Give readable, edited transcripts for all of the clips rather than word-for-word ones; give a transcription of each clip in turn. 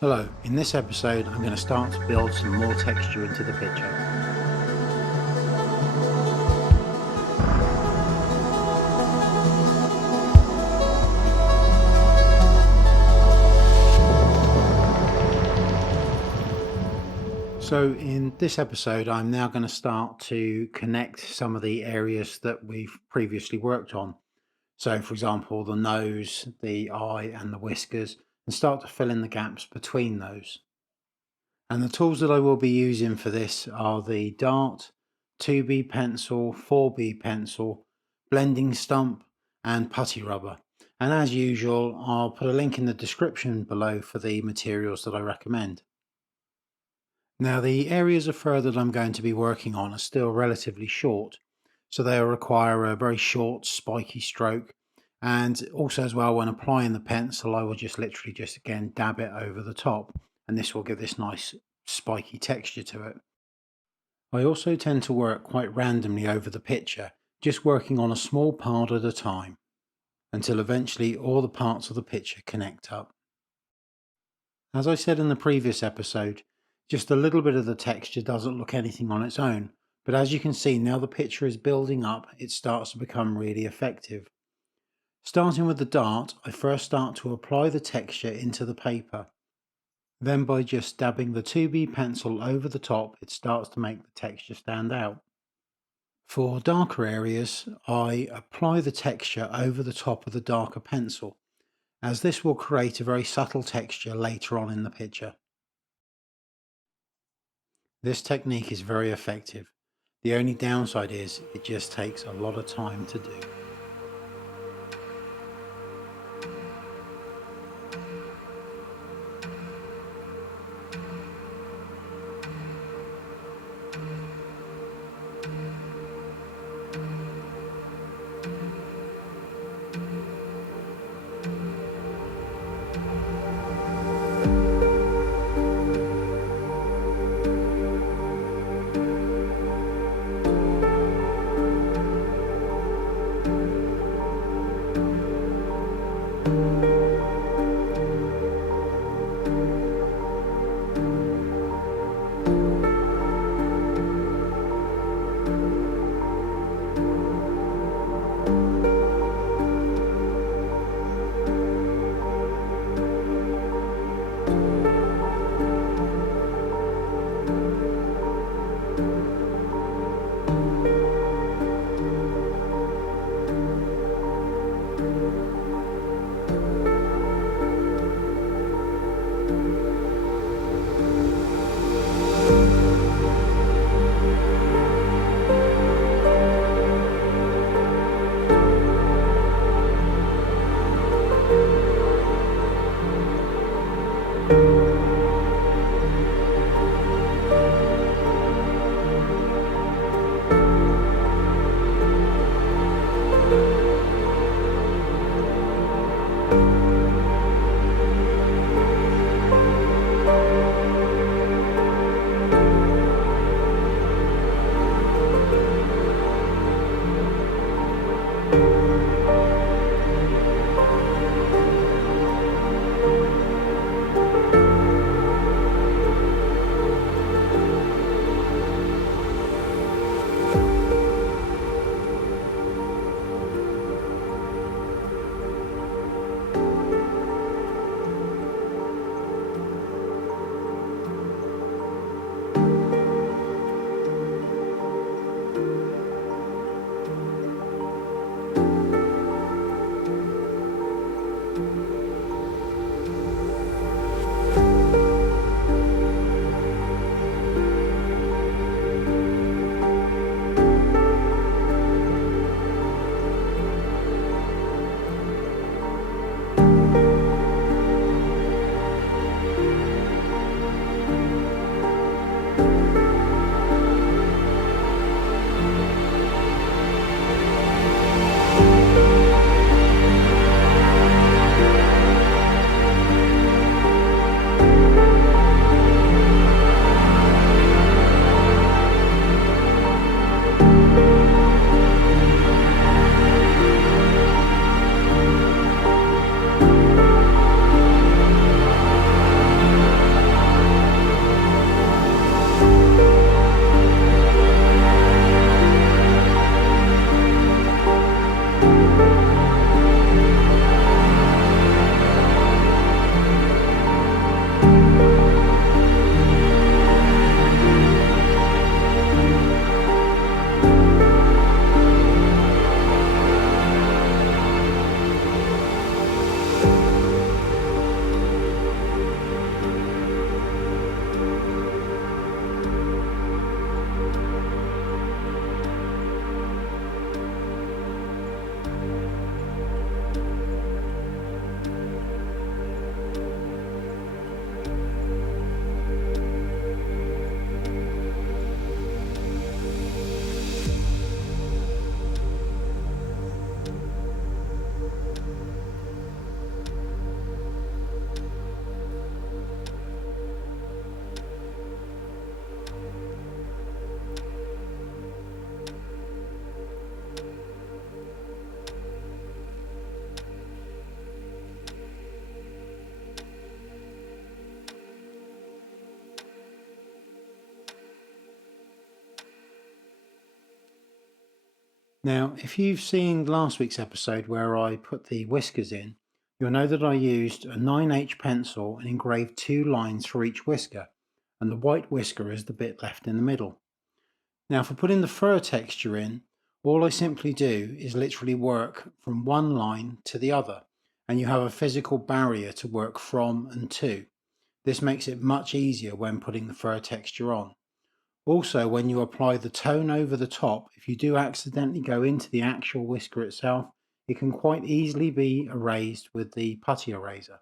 Hello, in this episode I'm going to start to build some more texture into the picture. So in this episode I'm now going to start to connect some of the areas that we've previously worked on. So for example the nose, the eye and the whiskers, and start to fill in the gaps between those. And the tools that I will be using for this are the dart, 2B pencil, 4B pencil, blending stump and putty rubber. And as usual, I'll put a link in the description below for the materials that I recommend. Now the areas of fur that I'm going to be working on are still relatively short, so they'll require a very short spiky stroke. And also as well, when applying the pencil, I will just literally just again dab it over the top, and this will give this nice spiky texture to it. I also tend to work quite randomly over the picture, just working on a small part at a time, until eventually all the parts of the picture connect up. As I said in the previous episode, just a little bit of the texture doesn't look anything on its own, but as you can see now the picture is building up, it starts to become really effective. Starting with the dart, I first start to apply the texture into the paper. Then by just dabbing the 2B pencil over the top, it starts to make the texture stand out. For darker areas, I apply the texture over the top of the darker pencil, as this will create a very subtle texture later on in the picture. This technique is very effective. The only downside is it just takes a lot of time to do. Now, if you've seen last week's episode where I put the whiskers in, you'll know that I used a 9H pencil and engraved 2 lines for each whisker, and the white whisker is the bit left in the middle. Now, for putting the fur texture in, all I simply do is literally work from one line to the other, and you have a physical barrier to work from and to. This makes it much easier when putting the fur texture on. Also, when you apply the tone over the top, if you do accidentally go into the actual whisker itself, it can quite easily be erased with the putty eraser.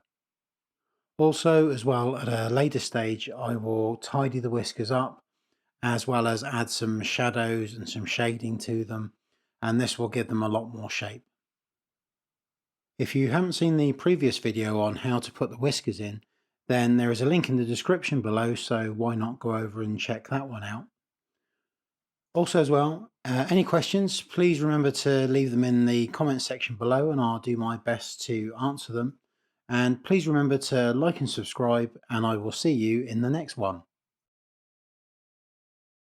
Also, as well, at a later stage, I will tidy the whiskers up as well as add some shadows and some shading to them, and this will give them a lot more shape. If you haven't seen the previous video on how to put the whiskers in, then there is a link in the description below, so why not go over and check that one out. Also as well, any questions, please remember to leave them in the comments section below and I'll do my best to answer them. And please remember to like and subscribe, and I will see you in the next one.